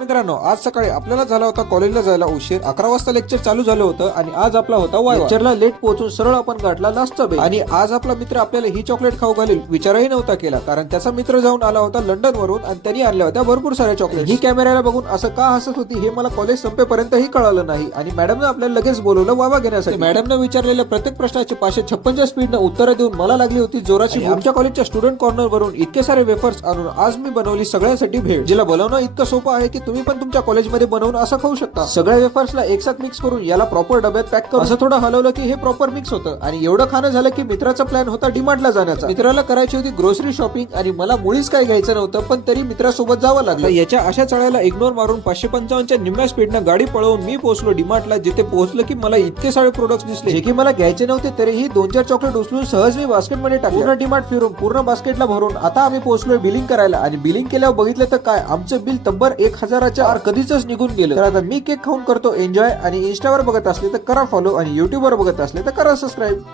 मित्रांनो, आज सकाळी आपल्याला झाला होता कॉलेजला जायला उशीर. 11 वाजता लेक्चर चालू झालं होतं आणि आज आपला होता वायवा. लेक्चरला लेट पोहोचून सरळ आपण गाठला लास्टचा बेल. आणि आज आपला मित्र आपल्याला ही चॉकलेट खाऊ घालेल विचारही नव्हता केला, कारण त्याचा मित्र जाऊन आला होता लंडन वरून आणि त्यांनी आणल्या होत्या भरपूर साऱ्या चॉकलेट. ही कॅमेऱ्याला बघून असं का हसत होती हे मला कॉलेज संपेपर्यंतही कळालं नाही. आणि मॅडमने आपल्याला लगेच बोलवलं वायवा घेण्यासाठी. मॅडमने विचारलेल्या प्रत्येक प्रश्नाची 556 स्पीडने उत्तरं देऊन मला लागली होती जोराची. आमच्या कॉलेजच्या स्टुडंट कॉर्नर वरून इतके सारे वेफर्स आणून आज मी बनवली सगळ्यांसाठी भेट, जिला बनवणं इतकं सोपं आहे की तुम्ही पण तुमच्या कॉलेजमध्ये बनवून असं खाऊ शकता. सगळ्या वेफर्सला एकसाथ मिक्स करून याला प्रॉपर डब्यात पॅक करून असं थोडं हलवलं की हे प्रॉपर मिक्स होतं. आणि एवढं खाणं झालं की मित्राचा प्लॅन होता डीमार्टला जाण्याचा. मित्राला करायची होती ग्रोसरी शॉपिंग आणि मला मुळीच काय घ्यायचं नव्हतं, पण तरी मित्रासोबत जावं लागलं. याच्या अशा चढायला इग्नोर मारून 555च्या निम्म्या स्पीडनं गाडी पळवून मी पोहोचलो डीमार्टला. जिथे पोहोचलो की मला इतके सारे प्रोडक्ट्स दिसले जे की मला घ्यायचे नव्हते, तरीही 2-4 चॉकलेट उचलून सहज मी बास्केटमध्ये टाकले. पूर्ण डीमार्ट फिरून पूर्ण बास्केटला भरून आता आम्ही पोहोचलोय बिलिंग करायला. आणि बिलिंग केल्यावर बघितलं तर काय, आमचं बिल तब्बल 1000च्या आर कधीच निघून गेलं. तर आता मी केक खाऊन करतो एन्जॉय. आणि इंस्टावर बघत असले तर करा फॉलो आणि युट्यूबवर बघत असले तर करा सबस्क्राईब.